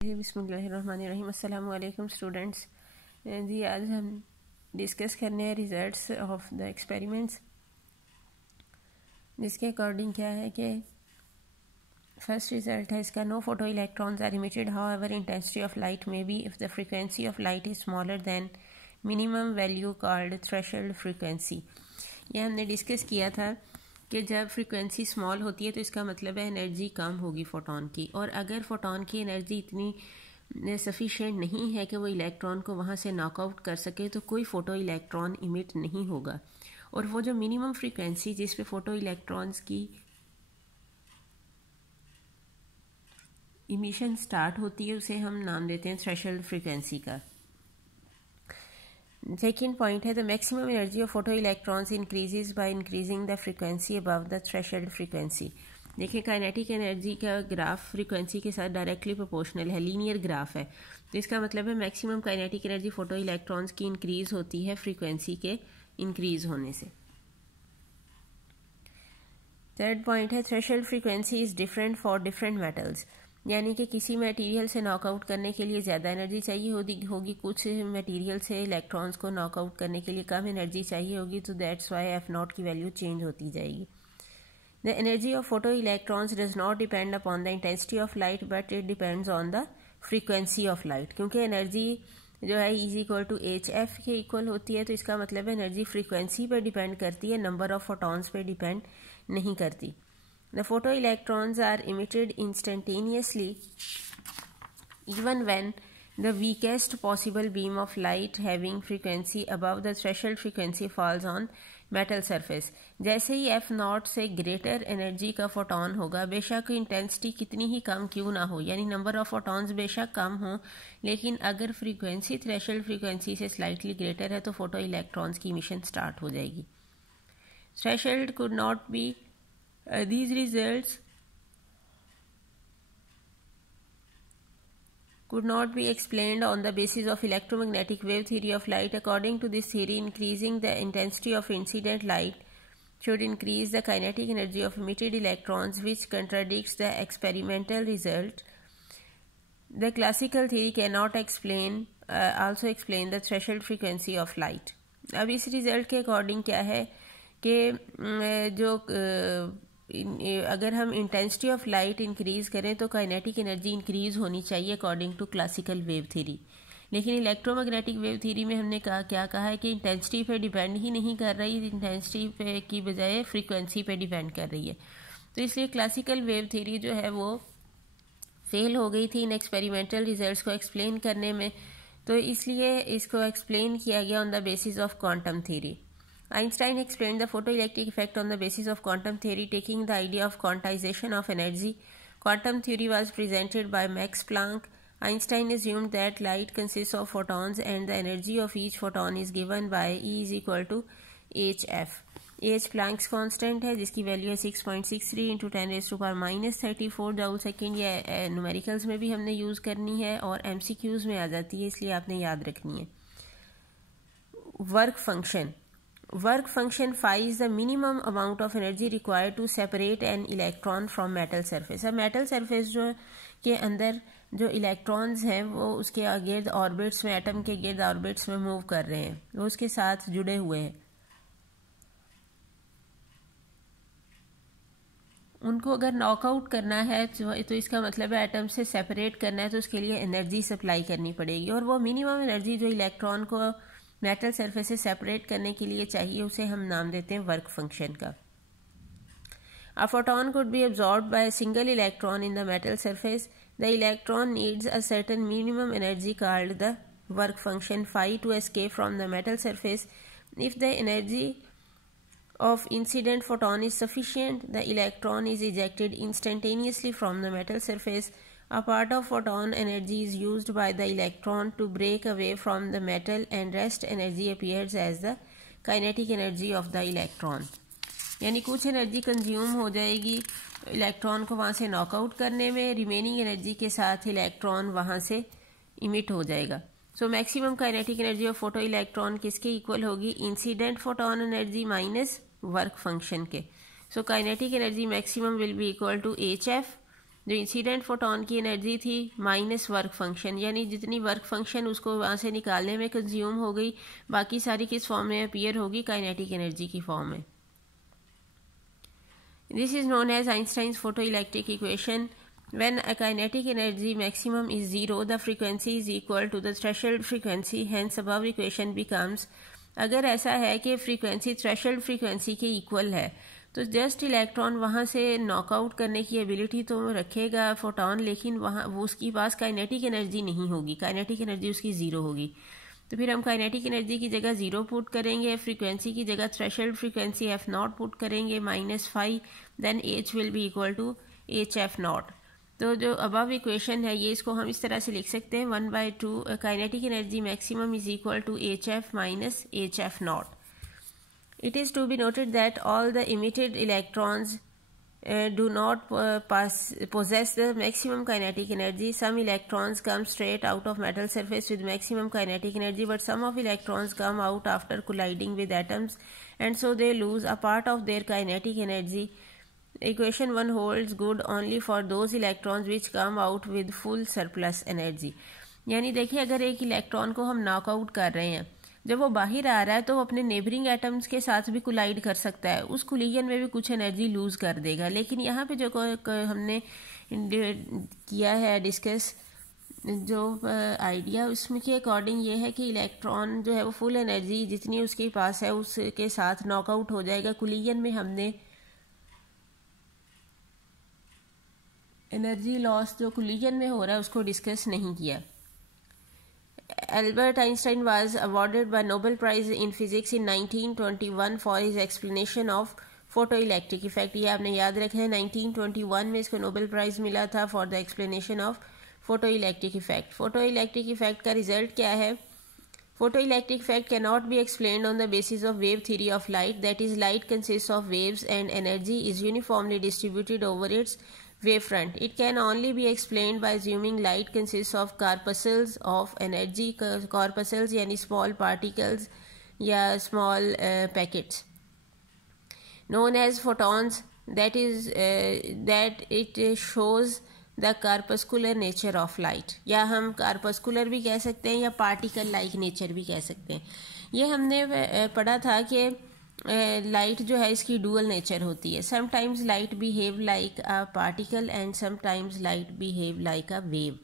बिस्मिल्लाहिर्रहमानिर्रहीम। अस्सलाम वालेकुम स्टूडेंट्स जी। आज हम डिस्कस करने हैं रिजल्ट्स ऑफ द एक्सपेरिमेंट्स, जिसके अकॉर्डिंग क्या है कि फर्स्ट रिजल्ट है इसका, no photo electrons are emitted however intensity of light may be if the frequency of light is smaller than minimum value called threshold frequency. ये हमने discuss किया था कि जब फ्रीक्वेंसी स्मॉल होती है तो इसका मतलब है एनर्जी कम होगी फोटोन की, और अगर फोटोन की एनर्जी इतनी सफिशिएंट नहीं है कि वो इलेक्ट्रॉन को वहाँ से नॉकआउट कर सके तो कोई फ़ोटो इलेक्ट्रॉन इमिट नहीं होगा। और वो जो मिनिमम फ्रीक्वेंसी जिस पे फ़ोटो इलेक्ट्रॉन्स की इमिशन स्टार्ट होती है उसे हम नाम देते हैं थ्रेशोल्ड फ्रीक्वेंसी का। सेकेंड पॉइंट है the maximum energy of photo electrons increases by increasing the frequency above the threshold frequency. देखिए काइनेटिक एनर्जी का ग्राफ फ्रीक्वेंसी के साथ डायरेक्टली प्रोपोर्शनल है, लीनियर ग्राफ है, तो इसका मतलब है maximum kinetic energy photo electrons की इंक्रीज होती है फ्रीक्वेंसी के इंक्रीज होने से। थर्ड पॉइंट है threshold frequency is different for different metals, यानी कि किसी मटेरियल से नॉकआउट करने के लिए ज़्यादा एनर्जी चाहिए होगी, कुछ मटेरियल से इलेक्ट्रॉन्स को नॉकआउट करने के लिए कम एनर्जी चाहिए होगी, तो दैट्स वाई F0 की वैल्यू चेंज होती जाएगी। The energy of photo electrons does not depend upon the intensity of light but it depends on the frequency of light, क्योंकि एनर्जी जो है E = HF के इक्वल होती है, तो इसका मतलब है एनर्जी फ्रीक्वेंसी पर डिपेंड करती है, number of photons per depend नहीं करती। The photoelectrons are emitted instantaneously even when the weakest possible beam of light having frequency above the threshold frequency falls on metal surface। जैसे ही F0 से greater energy का photon होगा, बेशक intensity कितनी ही कम क्यों ना हो, यानी नंबर ऑफ फोटॉन्स बेशक कम हो, लेकिन अगर फ्रीक्वेंसी थ्रेशोल्ड फ्रीक्वेंसी से स्लाइटली ग्रेटर है तो फोटो इलेक्ट्रॉन्स की इमिशन स्टार्ट हो जाएगी। Threshold could not be these results could not be explained on the basis of electromagnetic wave theory of light. According to this theory, increasing the intensity of incident light should increase the kinetic energy of emitted electrons, which contradicts the experimental result. The classical theory cannot also explain the threshold frequency of light. अब इस result के according क्या है कि जो अगर हम intensity of light increase करें तो काइनेटिक एनर्जी इंक्रीज होनी चाहिए according to classical wave theory, लेकिन इलेक्ट्रोमैग्नेटिक वेव थ्योरी में हमने क्या कहा है कि इंटेंसिटी पे डिपेंड ही नहीं कर रही, इंटेंसिटी पे की बजाय फ्रीक्वेंसी पे डिपेंड कर रही है, तो इसलिए क्लासिकल वेव थ्योरी जो है वो फेल हो गई थी इन एक्सपेरिमेंटल रिजल्ट्स को एक्सप्लेन करने में, तो इसलिए इसको एक्सप्लेन किया गया on the basis of quantum theory. Einstein explained the photoelectric effect on the basis of quantum theory, taking the idea of quantization of energy. Quantum theory was presented by Max Planck. Einstein assumed that light consists of photons and the energy of each photon is given by E = hf. H Planck's constant है जिसकी value है 6.63 × 10⁻³ joule second. ये numericals में भी हमने use करनी है और MCQs में आ जाती है, इसलिए आपने याद रखनी है। Work function phi is the minimum amount of energy required to separate an electron from metal surface। अब metal surface जो के अंदर जो इलेक्ट्रॉन्स हैं वो उसके गिर्द ऑर्बिट्स में, एटम के गिर्द ऑर्बिट्स में मूव कर रहे हैं, वो उसके साथ जुड़े हुए हैं, उनको अगर नॉकआउट करना है तो इसका मतलब है एटम से सेपरेट करना है, तो उसके लिए एनर्जी सप्लाई करनी पड़ेगी, और वो मिनिमम एनर्जी जो इलेक्ट्रॉन को मेटल सरफेस से सेपरेट करने के लिए चाहिए उसे हम नाम देते हैं वर्क फंक्शन का। A photon could be absorbed by a single electron in the metal surface. The electron needs a certain minimum energy called the work function phi to escape from the metal surface. If the energy of incident photon is sufficient, the electron is ejected instantaneously from the metal surface. A part of photon energy is used by the electron to break away from the metal and rest energy appears as the kinetic energy of the electron। यानी कुछ energy consume हो जाएगी electron को वहाँ से knockout करने में, remaining energy के साथ इलेक्ट्रॉन वहाँ से इमिट हो जाएगा। So maximum kinetic energy of photo electron किसके इक्वल होगी? Incident photon energy minus work function के। So kinetic energy maximum will be equal to HF जो इंसिडेंट फोटोन की एनर्जी थी माइनस वर्क फंक्शन, यानी जितनी वर्क फंक्शन उसको वहाँ से निकालने में कंज्यूम हो गई, बाकी सारी किस फॉर्म में अपीयर होगी, काइनेटिक एनर्जी की फॉर्म में। This is known as Einstein's photoelectric equation. When a kinetic energy maximum is 0, the frequency is equal to the threshold frequency, hence above equation becomes, अगर ऐसा है कि फ्रीक्वेंसी थ्रेशोल्ड फ्रीक्वेंसी के equal है तो just electron वहाँ से knockout करने की एबिलिटी तो रखेगा फोटोन, लेकिन वहाँ वो उसके पास काइनेटिक एनर्जी नहीं होगी, काइनेटिक एनर्जी उसकी ज़ीरो होगी। तो फिर हम काइनेटिक एनर्जी की जगह ज़ीरो पुट करेंगे, फ्रीक्वेंसी की जगह थ्रेशोल्ड फ्रीक्वेंसी F0 पुट करेंगे -5, then H will be equal to HF0। तो जो अबव इक्वेशन है ये इसको हम इस तरह से लिख सकते हैं 1/2 kinetic energy maximum is equal to HF minus HF0। It is to be noted that all the emitted electrons do not possess the maximum kinetic energy. Some electrons come straight out of metal surface with maximum kinetic energy, but some of electrons come out after colliding with atoms, and so they lose a part of their kinetic energy. Equation 1 holds good only for those electrons which come out with full surplus energy. यानी देखिए अगर एक electron को हम knockout कर रहे हैं, जब वो बाहर आ रहा है तो वो अपने नेबरिंग एटम्स के साथ भी कोलाइड कर सकता है, उस कोलिजन में भी कुछ एनर्जी लूज कर देगा। लेकिन यहाँ पे जो हमने किया है डिस्कस जो आइडिया, उसमें के अकॉर्डिंग ये है कि इलेक्ट्रॉन जो है वो फुल एनर्जी जितनी उसके पास है उसके साथ नॉकआउट हो जाएगा। कोलिजन में हमने एनर्जी लॉस जो कोलिजन में हो रहा है उसको डिस्कस नहीं किया। Albert Einstein was awarded by Nobel Prize in Physics in 1921 for his explanation of photoelectric effect। ये आपने याद रखा है 1921 में इसको नोबेल प्राइज मिला था for the explanation of photoelectric effect. Photoelectric effect का रिजल्ट क्या है? Photoelectric effect cannot be explained on the basis of wave theory of light, that is, light consists of waves and energy is uniformly distributed over its wavefront. It can only be explained by assuming light consists of corpuscles of energy, corpuscles यानी small particles या small packets known as photons, that it shows the corpuscular nature of light, या हम corpuscular भी कह सकते हैं या particle like nature भी कह सकते हैं। ये हमने पढ़ा था कि लाइट जो है इसकी डुअल नेचर होती है, sometimes light behave like a particle and sometimes light behave like a wave.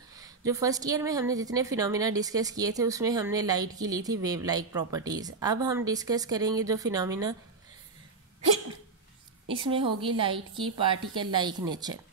जो फर्स्ट ईयर में हमने जितने फिनोमिना डिस्कस किए थे उसमें हमने लाइट की ली थी वेव लाइक प्रॉपर्टीज़। अब हम डिस्कस करेंगे जो फिनोमिना इसमें होगी लाइट की पार्टिकल लाइक नेचर।